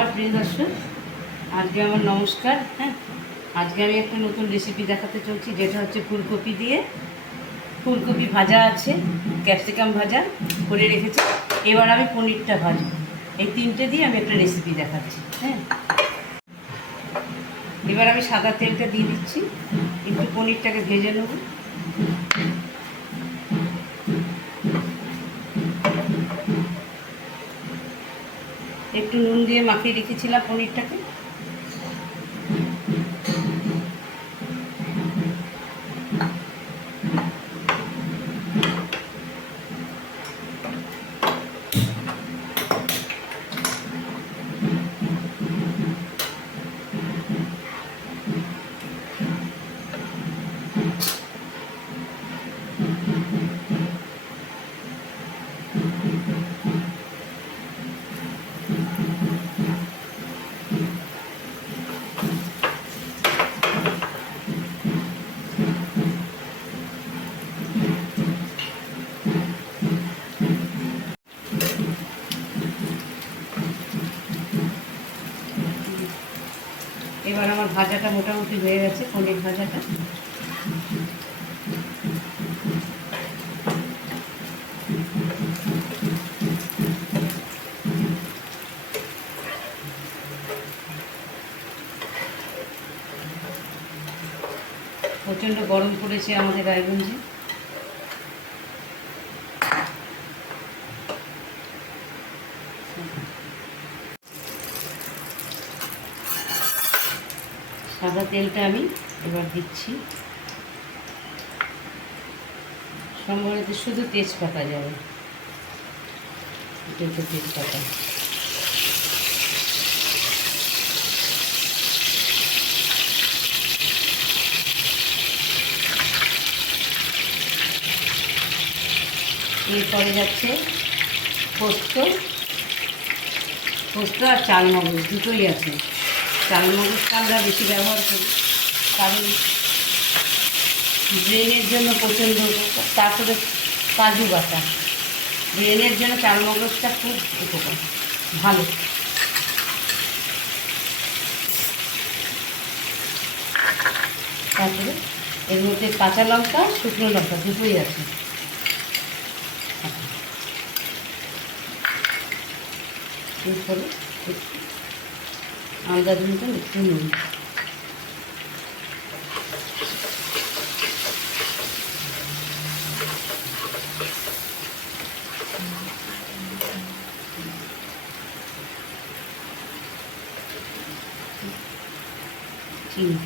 আমার প্রিয় দর্শক, আজকে আমার নমস্কার। হ্যাঁ, আজকে আমি একটা নতুন রেসিপি দেখাতে চলছি, যেটা হচ্ছে ফুলকপি দিয়ে। ফুলকপি ভাজা আছে, ক্যাপসিকাম ভাজা করে রেখেছি। এবার আমি পনিরটা ভাজবো। এই তিনটে দিয়ে আমি একটা রেসিপি দেখাচ্ছি। হ্যাঁ, এবার আমি সাদা তেলটা দিয়ে দিচ্ছি, একটু পনিরটাকে ভেজে নেব। একটু নুন দিয়ে মাখিয়ে রেখেছিলাম পনিরটাকে। এবার আমার ভাজাটা মোটামুটি হয়ে গেছে, পনির ভাজাটা। প্রচণ্ড গরম পড়েছে আমাদের রায়গঞ্জে। সাদা তেলটা আমি এবার দিচ্ছি। সম্ভবত শুধু তেজপাতা যাবে, দুটো তেজপাতা। এরপরে যাচ্ছে পোস্ত। পোস্ত আর চালমগজ দুটোই আছে। চালমগজটা আমরা বেশি ব্যবহার করি, কারণ ব্রেনের জন্য প্রচণ্ড উপকার। তারপরে কাজু বাটা, ব্রেনের জন্য চালমগজটা খুব উপকার, ভালো। তারপরে এর মধ্যে কাঁচা লঙ্কা, শুকনো লঙ্কা দুটোই আছে। এরপরে আন্দাজ মতন একটু নুন। চিনি।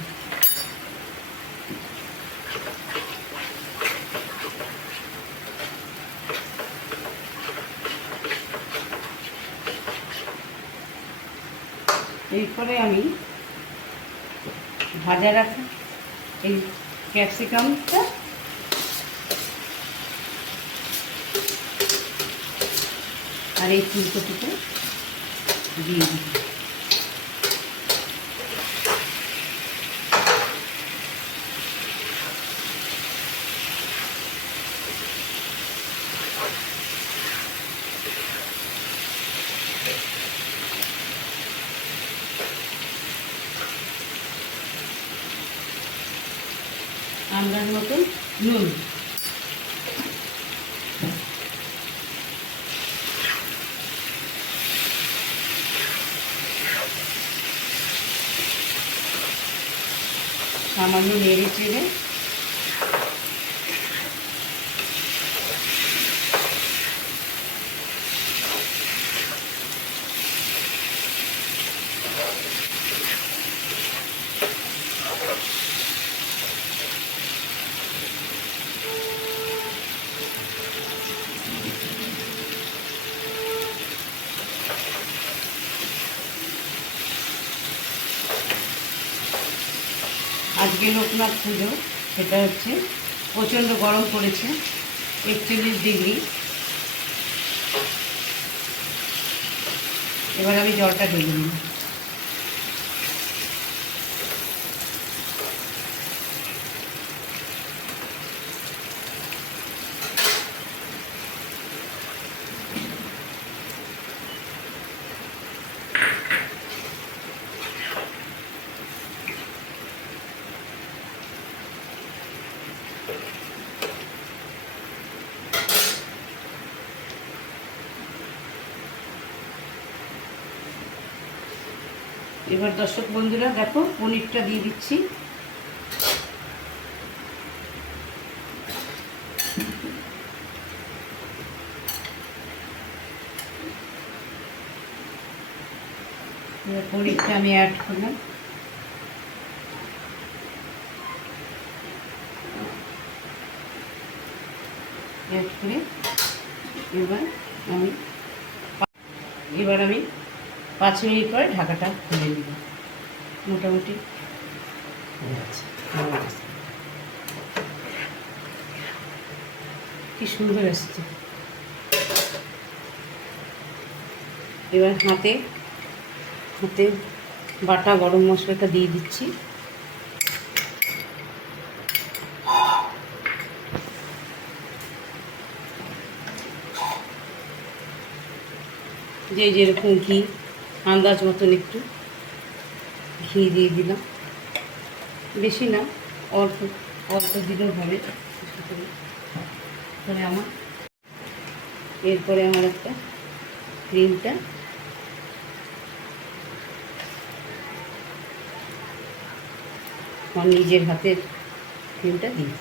এরপরে আমি ভাজা রাখা এই ক্যাপসিকামটা আর এই ফুলকপিটা দিয়ে দিই। আন্দাজ মতন নুন। সামান্য নেড়ে চেড়ে আজকে লোকনাথ পুজো, সেটা হচ্ছে প্রচণ্ড গরম পড়েছে, 41 ডিগ্রি। এবার আমি জলটা ঢেলে নিই। এবার দর্শক বন্ধুরা দেখো পনিরটা দিয়ে দিচ্ছি। পনিরটা আমি অ্যাড করলাম। অ্যাড করে এবার আমি 5 মিনিট পরে ঢাকাটা খুলে নিব। মোটামুটি কি সুন্দর আসছে। এবার হাতে বাটা গরম মশলাটা দিয়ে দিচ্ছি। যেরকম ঘি, আন্দাজ মতন একটু ঘি দিয়ে দিলাম, বেশি না, অল্প অল্প দিলেও হবে। এরপরে আমার একটা ক্রিমটা আমার নিজের হাতের ক্রিমটা দিই।